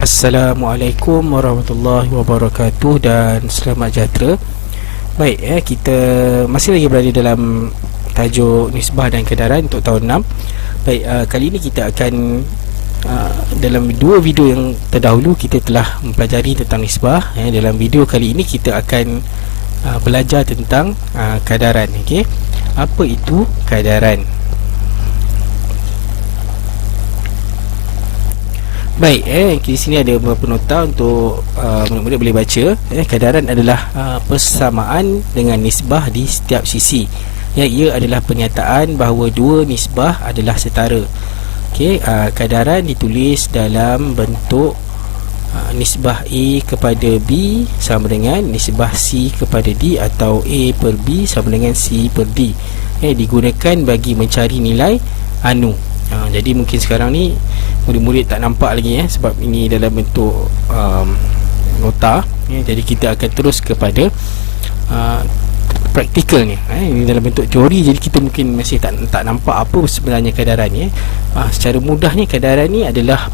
Assalamualaikum warahmatullahi wabarakatuh dan selamat sejahtera. Baik, kita masih lagi berada dalam tajuk nisbah dan kedaran untuk tahun 6. Baik, kali ini kita akan dalam dua video yang terdahulu kita telah mempelajari tentang nisbah. Dalam video kali ini kita akan belajar tentang kadaran. Okey, apa itu kadaran? Baik, di sini ada beberapa nota untuk murid-murid boleh baca. Kadaran adalah persamaan dengan nisbah di setiap sisi. Ia adalah pernyataan bahawa dua nisbah adalah setara. Okey, kadaran ditulis dalam bentuk nisbah A kepada B sama dengan nisbah C kepada D, atau A per B sama dengan C per D. Digunakan bagi mencari nilai anu. Jadi mungkin sekarang ni murid-murid tak nampak lagi sebab ini dalam bentuk nota. Jadi kita akan terus kepada praktikalnya. Ini dalam bentuk teori, jadi kita mungkin masih tak nampak apa sebenarnya kadaran ni. Secara mudahnya kadaran ni adalah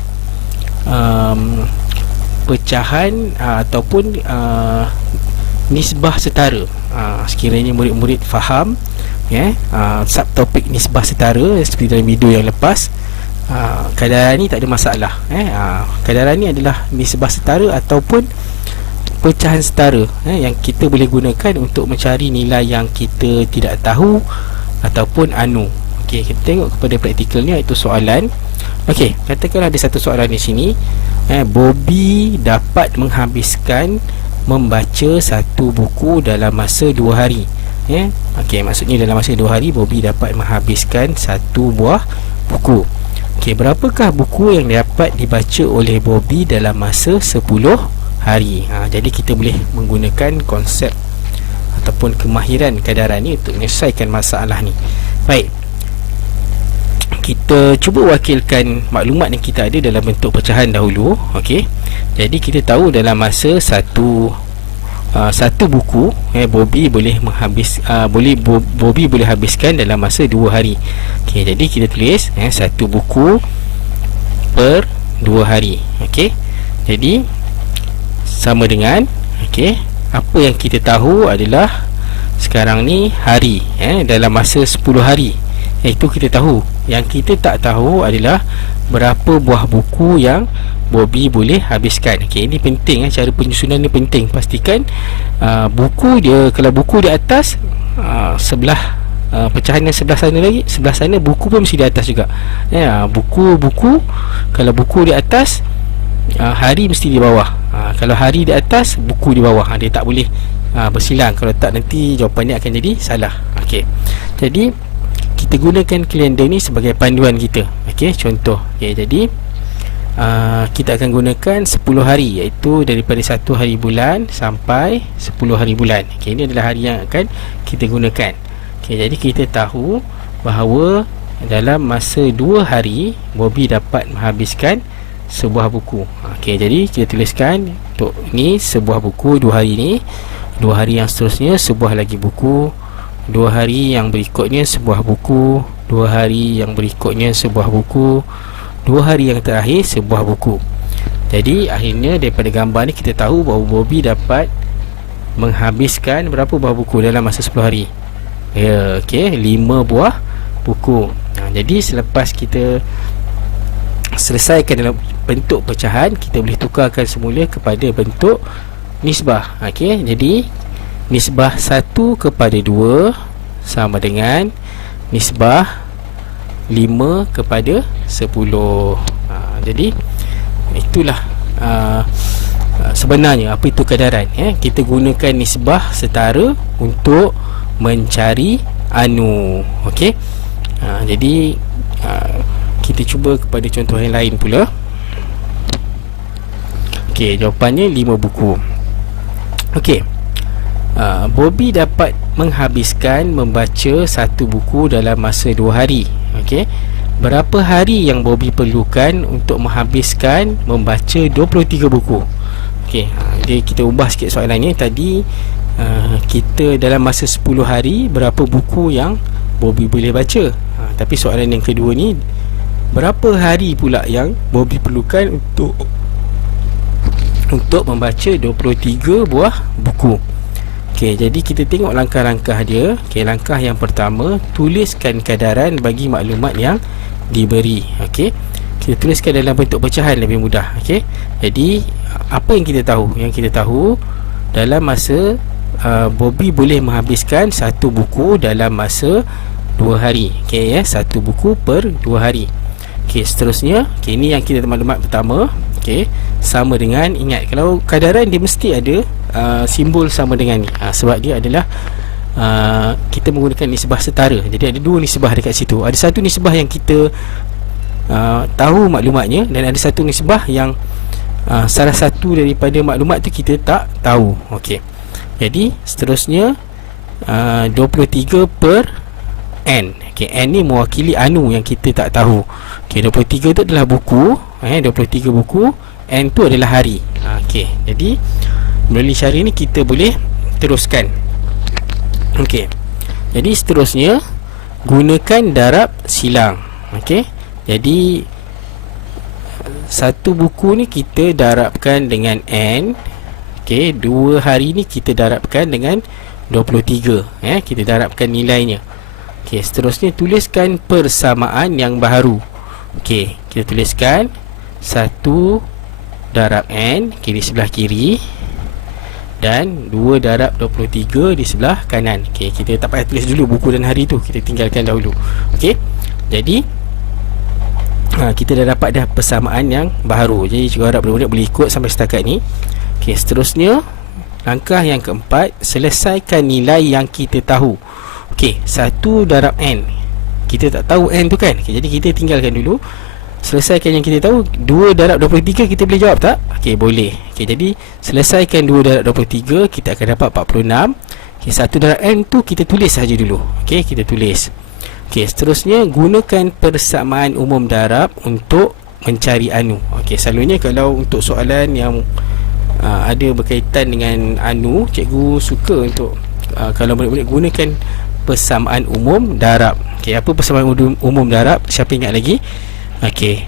pecahan ataupun nisbah setara. Sekiranya murid-murid faham subtopik nisbah setara seperti dalam video yang lepas, kadaran ni tak ada masalah. Kadaran ni adalah nisbah setara ataupun pecahan setara yang kita boleh gunakan untuk mencari nilai yang kita tidak tahu ataupun anu. Okey, kita tengok kepada praktikalnya, itu soalan. Okey, katakanlah ada satu soalan di sini. Bobby dapat menghabiskan membaca satu buku dalam masa 2 hari. Okey, maksudnya dalam masa 2 hari Bobby dapat menghabiskan satu buah buku. Okey, berapakah buku yang dapat dibaca oleh Bobby dalam masa 10 hari? Jadi kita boleh menggunakan konsep ataupun kemahiran kadaran ni untuk menyelesaikan masalah ni. Baik, kita cuba wakilkan maklumat yang kita ada dalam bentuk pecahan dahulu. Okey, jadi kita tahu dalam masa satu buku Bobby boleh Bobby boleh habiskan dalam masa 2 hari. Okey, jadi kita tulis satu buku per 2 hari. Okey, jadi sama dengan apa yang kita tahu adalah sekarang ni hari dalam masa 10 hari. Itu kita tahu. Yang kita tak tahu adalah berapa buah buku yang Bobby boleh habiskan. Okey, ini penting, cara penyusunan ni penting. Pastikan buku dia, kalau buku di atas sebelah pecahan yang sebelah sana lagi, sebelah sana buku pun mesti di atas juga. Buku kalau buku di atas, hari mesti di bawah. Kalau hari di atas, buku di bawah. Dia tak boleh bersilang. Kalau tak, nanti jawapannya akan jadi salah. Okey, jadi kita gunakan kalender ni sebagai panduan kita. Okey, contoh. Okey, jadi kita akan gunakan 10 hari, iaitu daripada 1 hari bulan sampai 10 hari bulan. Okey, ini adalah hari yang akan kita gunakan. Okey, jadi kita tahu bahawa dalam masa 2 hari Bobby dapat menghabiskan sebuah buku. Okey, jadi kita tuliskan untuk ni sebuah buku 2 hari ni, 2 hari yang seterusnya sebuah lagi buku, 2 hari yang berikutnya sebuah buku, 2 hari yang berikutnya sebuah buku, 2 hari yang terakhir sebuah buku. Jadi akhirnya daripada gambar ni kita tahu bahawa Bobby dapat menghabiskan berapa buah buku dalam masa 10 hari. Okey, 5 buah buku. Jadi selepas kita selesaikan dalam bentuk pecahan, kita boleh tukarkan semula kepada bentuk nisbah. Okey, jadi nisbah 1 kepada 2 sama dengan nisbah 5 kepada 10. Jadi itulah sebenarnya apa itu kadaran. Kita gunakan nisbah setara untuk mencari anu. Okey, jadi kita cuba kepada contoh yang lain pula. Okey, jawapannya 5 buku. Okey, Bobby dapat menghabiskan membaca satu buku dalam masa 2 hari. Okey, berapa hari yang Bobby perlukan untuk menghabiskan membaca 23 buku? Okey, jadi kita ubah sikit soalannya. Tadi kita dalam masa 10 hari berapa buku yang Bobby boleh baca. Tapi soalan yang kedua ni, berapa hari pula yang Bobby perlukan untuk untuk membaca 23 buah buku. Okey, jadi kita tengok langkah-langkah dia. Okey, langkah yang pertama, tuliskan kadaran bagi maklumat yang diberi. Okey, kita tuliskan dalam bentuk pecahan, lebih mudah. Okey, jadi apa yang kita tahu? Yang kita tahu dalam masa Bobby boleh menghabiskan satu buku dalam masa 2 hari. Okey ya, satu buku per 2 hari. Okey, seterusnya, okey, ini yang kita maklumat pertama. Okey, sama dengan, ingat kalau kadaran dia mesti ada simbol sama dengan ni, sebab dia adalah kita menggunakan nisbah setara. Jadi ada dua nisbah dekat situ. Ada satu nisbah yang kita tahu maklumatnya, dan ada satu nisbah yang salah satu daripada maklumat tu kita tak tahu. Okey, jadi seterusnya 23 per N. Okey, N ni mewakili anu yang kita tak tahu. Okey, 23 tu adalah buku, 23 buku. N tu adalah hari. Okey, jadi melalui cara ni kita boleh teruskan. Okey, jadi seterusnya gunakan darab silang. Okey, jadi satu buku ni kita darabkan dengan N. Okey, 2 hari ni kita darabkan dengan 23. Kita darabkan nilainya. Okey, seterusnya tuliskan persamaan yang baharu. Okey, kita tuliskan 1 darab N, di sebelah kiri, dan 2 darab 23 di sebelah kanan. Okey, kita tak payah tulis dulu buku dan hari tu, kita tinggalkan dahulu. Okey, jadi kita dah dapat dah persamaan yang baharu. Jadi cikgu harap budak-budak boleh ikut sampai setakat ni. Okey, seterusnya langkah yang keempat, selesaikan nilai yang kita tahu. Okey, 1 darab N, kita tak tahu N tu kan. Okey, jadi kita tinggalkan dulu. Selesaikan yang kita tahu. 2 darab 23 kita boleh jawab tak? Okey, boleh. Okey, jadi selesaikan 2 darab 23, kita akan dapat 46. Okey, 1 darab N tu kita tulis saja dulu. Okey, kita tulis. Okey, seterusnya gunakan persamaan umum darab untuk mencari anu. Okey, selalunya kalau untuk soalan yang ada berkaitan dengan anu, cikgu suka untuk kalau murid-murid gunakan persamaan umum darab. Okey, apa persamaan umum darab? Siapa ingat lagi? Okey,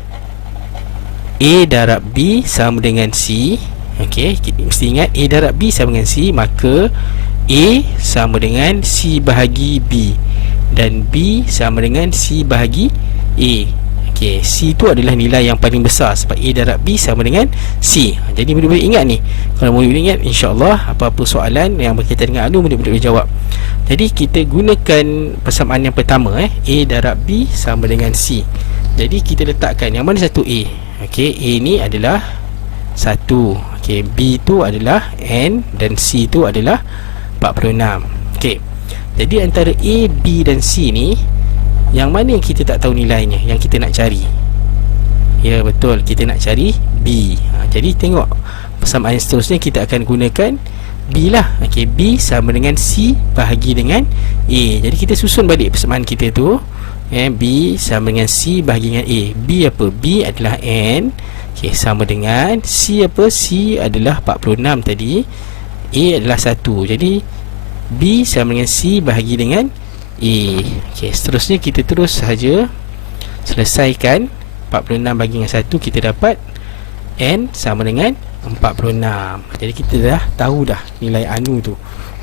A darab B sama dengan C. Okey, kita mesti ingat A darab B sama dengan C, maka A sama dengan C bahagi B, dan B sama dengan C bahagi A. Okey, C tu adalah nilai yang paling besar sebab A darab B sama dengan C. Jadi murid-murid ingat ni. Kalau murid-murid ingat, insya-Allah apa-apa soalan yang berkaitan dengan anu murid-murid boleh jawab. Jadi kita gunakan persamaan yang pertama, A darab B sama dengan C. Jadi kita letakkan yang mana satu A. Okey, A ni adalah 1. Okey, B tu adalah N, dan C tu adalah 46. Okey, jadi antara A, B dan C ni, yang mana yang kita tak tahu nilainya, yang kita nak cari? Ya, betul, kita nak cari B. Jadi tengok persamaan yang seterusnya, kita akan gunakan B lah. Okey, B sama dengan C bahagi dengan A. Jadi kita susun balik persamaan kita tu. B sama dengan C bahagi dengan A. B apa? B adalah N. Okey, sama dengan C apa? C adalah 46 tadi. A adalah 1. Jadi B sama dengan C bahagi dengan A. Okey, seterusnya kita terus saja selesaikan. 46 bagi dengan 1, kita dapat N sama dengan 46. Jadi kita dah tahu dah nilai anu tu.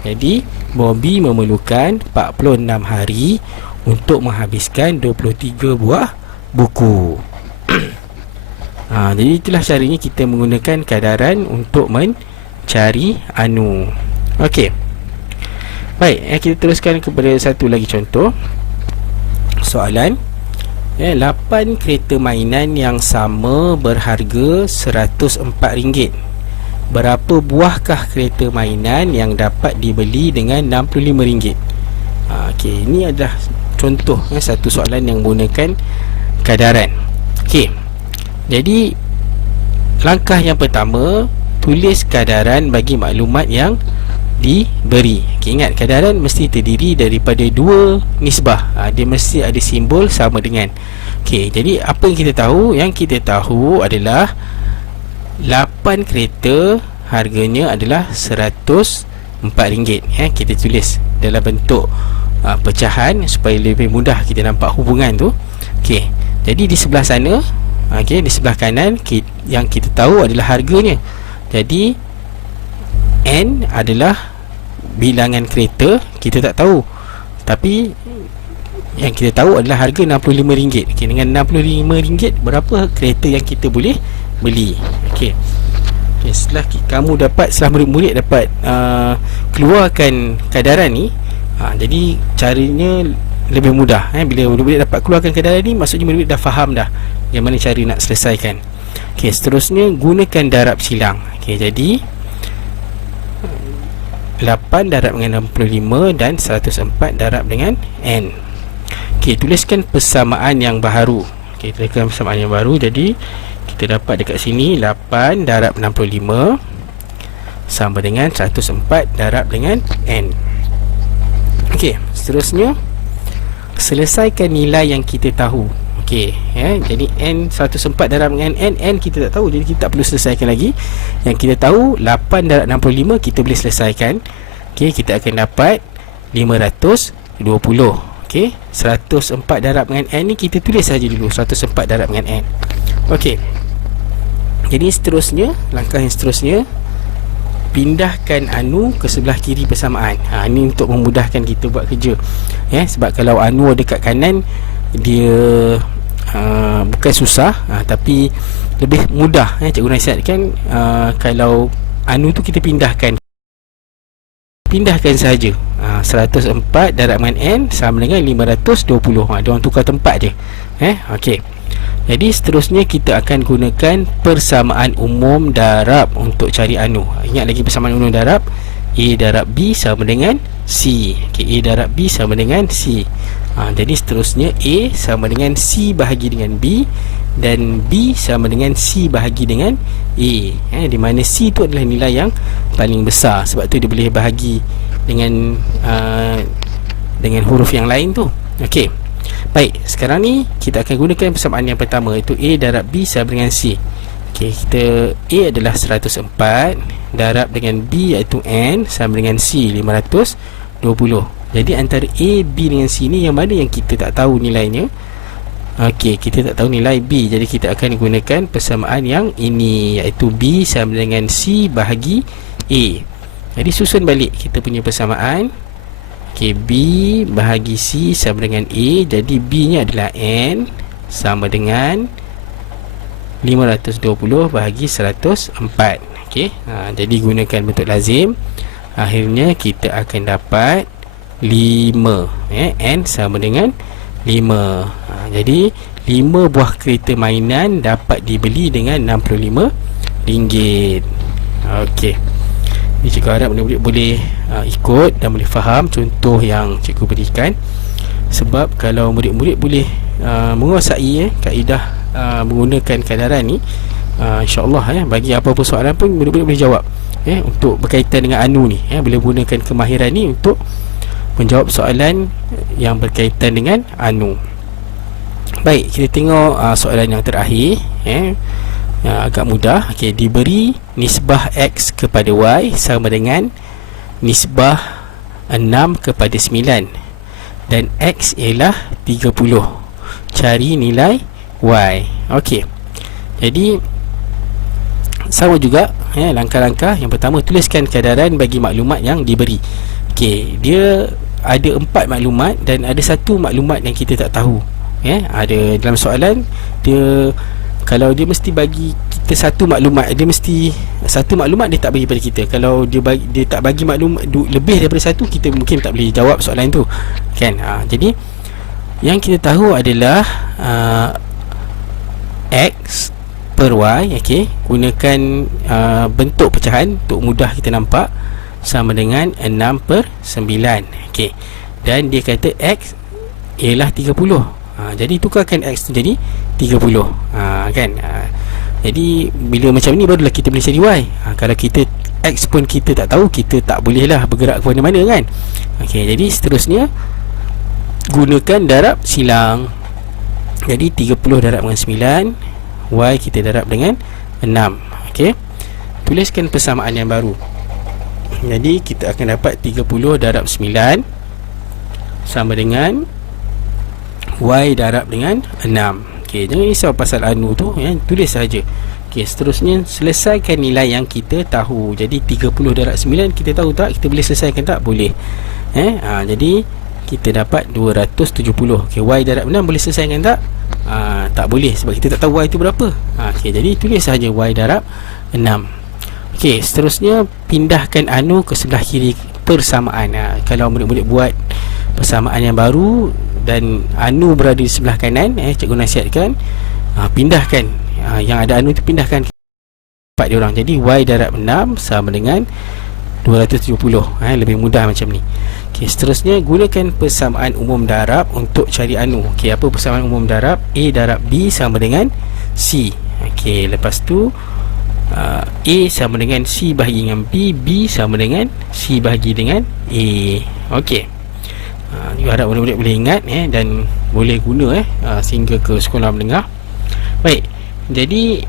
Jadi Bobby memerlukan 46 hari untuk menghabiskan 23 buah buku. Jadi itulah caranya kita menggunakan kadaran untuk mencari anu. Okey, baik, kita teruskan kepada satu lagi contoh soalan. 8 kereta mainan yang sama berharga RM104. Berapa buahkah kereta mainan yang dapat dibeli dengan RM65? Okey, ini adalah contoh satu soalan yang menggunakan kadaran. Okey, jadi langkah yang pertama, tulis kadaran bagi maklumat yang diberi. Okey, ingat kadaran mesti terdiri daripada 2 nisbah. Dia mesti ada simbol sama dengan. Okey, jadi apa yang kita tahu? Yang kita tahu adalah 8 kereta harganya adalah RM104. Kita tulis dalam bentuk pecahan supaya lebih mudah kita nampak hubungan tu. Okey, jadi di sebelah sana, okey, di sebelah kanan yang kita tahu adalah harganya. Jadi N adalah bilangan kereta, kita tak tahu, tapi yang kita tahu adalah harga RM65. Okay, dengan RM65 berapa kereta yang kita boleh beli. Okay, setelah murid-murid dapat keluarkan kadaran ni, jadi caranya lebih mudah. Bila murid-murid dapat keluarkan kadaran ni, maksudnya murid-murid dah faham dah bagaimana cara nak selesaikan. Okay, seterusnya gunakan darab silang. Okay, jadi 8 darab dengan 65 dan 104 darab dengan N. Okey, tuliskan persamaan yang baharu. Okey, tuliskan persamaan yang baru. Jadi kita dapat dekat sini 8 darab 65 sama dengan 104 darab dengan N. Okey, seterusnya selesaikan nilai yang kita tahu. Okey, jadi N 104 darab dengan N kita tak tahu, jadi kita tak perlu selesaikan lagi. Yang kita tahu 8 darab 65 kita boleh selesaikan. Okey, kita akan dapat 520. Okey, 104 darab dengan N ni kita tulis saja dulu, 104 darab dengan N. Okey, jadi seterusnya, langkah yang seterusnya, pindahkan anu ke sebelah kiri persamaan. Ini untuk memudahkan kita buat kerja. Sebab kalau anu ada kat kanan, dia bukan susah, tapi lebih mudah. Cikgu nasihatkan kalau anu tu kita pindahkan saja. 104 darab dengan N sama dengan 520. Dia orang tukar tempat je. Okey, jadi seterusnya kita akan gunakan persamaan umum darab untuk cari anu. Ingat lagi persamaan umum darab, A darab B sama dengan C. Okey, A darab B sama dengan C. Jadi seterusnya A sama dengan C bahagi dengan B, dan B sama dengan C bahagi dengan A. Di mana C tu adalah nilai yang paling besar, sebab tu dia boleh bahagi dengan huruf yang lain tu. Okey, baik, sekarang ni kita akan gunakan persamaan yang pertama, iaitu A darab B sama dengan C. Okey, kita A adalah 104 darab dengan B iaitu N sama dengan C 520. Jadi antara A, B dengan C ni yang mana yang kita tak tahu nilainya? Okey, kita tak tahu nilai B, jadi kita akan gunakan persamaan yang ini, iaitu B sama dengan C bahagi A. Jadi susun balik kita punya persamaan. Okey, B bahagi C sama dengan A. Jadi B nya adalah N sama dengan 520 bahagi 104. Okey, jadi gunakan bentuk lazim. Akhirnya kita akan dapat 5. N sama dengan 5. Jadi 5 buah kereta mainan dapat dibeli dengan RM65. Okey, ini cikgu harap murid-murid boleh ikut dan boleh faham contoh yang cikgu berikan. Sebab kalau murid-murid boleh menguasai kaedah menggunakan kadaran ni, insyaAllah bagi apa-apa soalan pun murid-murid boleh jawab. Untuk berkaitan dengan anu ni, boleh gunakan kemahiran ni untuk menjawab soalan yang berkaitan dengan anu. Baik, kita tengok soalan yang terakhir. Agak mudah. Okey, diberi nisbah X kepada Y sama dengan nisbah 6 kepada 9 dan X ialah 30. Cari nilai Y. Okey, jadi sama juga langkah-langkah. Yang pertama, tuliskan kadaran bagi maklumat yang diberi. Okey, dia ada 4 maklumat dan ada 1 maklumat yang kita tak tahu. Ada dalam soalan dia, kalau dia mesti bagi kita 1 maklumat, dia mesti 1 maklumat dia tak bagi pada kita. Kalau dia tak bagi maklumat lebih daripada 1, kita mungkin tak boleh jawab soalan tu, kan? Jadi yang kita tahu adalah X per Y. Okey, gunakan bentuk pecahan untuk mudah kita nampak, sama dengan 6 per 9. Okey, dan dia kata X ialah 30. Jadi tukarkan X tu jadi 30. Kan? Jadi bila macam ni barulah kita boleh cari Y. Kalau kita X pun kita tak tahu, kita tak bolehlah bergerak ke mana-mana, kan? Okey, jadi seterusnya gunakan darab silang. Jadi 30 darab dengan 9, Y kita darab dengan 6. Okey, tuliskan persamaan yang baru. Jadi kita akan dapat 30 darab 9 sama dengan Y darab dengan 6. Okey, jangan risau pasal anu tu, tulis saja. Okey, seterusnya selesaikan nilai yang kita tahu. Jadi 30 darab 9 kita tahu tak? Kita boleh selesaikan tak? Boleh. Jadi kita dapat 270. Okey, y darab 6 boleh selesaikan tak? Tak boleh sebab kita tak tahu y itu berapa. Okey, jadi tulis sahaja y darab 6. Okey, seterusnya pindahkan anu ke sebelah kiri persamaan. Kalau murid-murid buat persamaan yang baru dan anu berada di sebelah kanan, cikgu nasihatkan pindahkan yang ada anu itu, pindahkan empat dia orang. Jadi y darab 6 sama dengan 270. Lebih mudah macam ni. Okey, seterusnya gunakan persamaan umum darab untuk cari anu. Okey, apa persamaan umum darab? A darab B sama dengan C. Okey, lepas tu A sama dengan C bahagi dengan B, B sama dengan C bahagi dengan A. Okey, juga harap murid-murid boleh ingat dan boleh guna sehingga ke sekolah menengah. Baik, jadi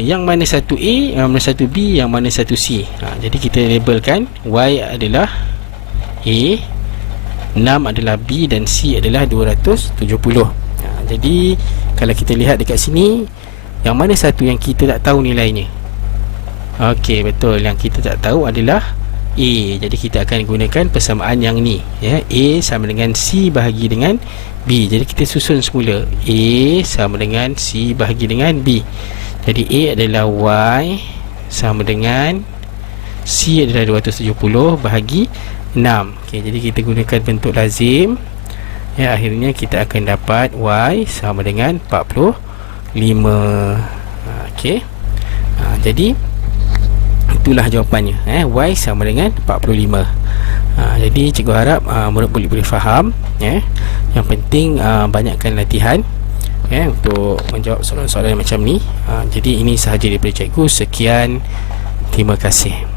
yang mana satu A, yang mana satu B, yang mana satu C. Jadi kita labelkan Y adalah A, 6 adalah B dan C adalah 270. Jadi kalau kita lihat dekat sini, yang mana satu yang kita tak tahu nilainya? Okey, betul, yang kita tak tahu adalah A. Jadi kita akan gunakan persamaan yang ni, A sama dengan C bahagi dengan B. Jadi kita susun semula, A sama dengan C bahagi dengan B. Jadi A adalah Y sama dengan C adalah 270 bahagi 6. Okey, jadi kita gunakan bentuk lazim. Akhirnya kita akan dapat Y sama dengan 45. Okey. Jadi itulah jawapannya. Y sama dengan 45. Jadi cikgu harap murid boleh faham. Yang penting banyakkan latihan untuk menjawab soalan-soalan macam ni. Jadi ini sahaja daripada cikgu. Sekian, terima kasih.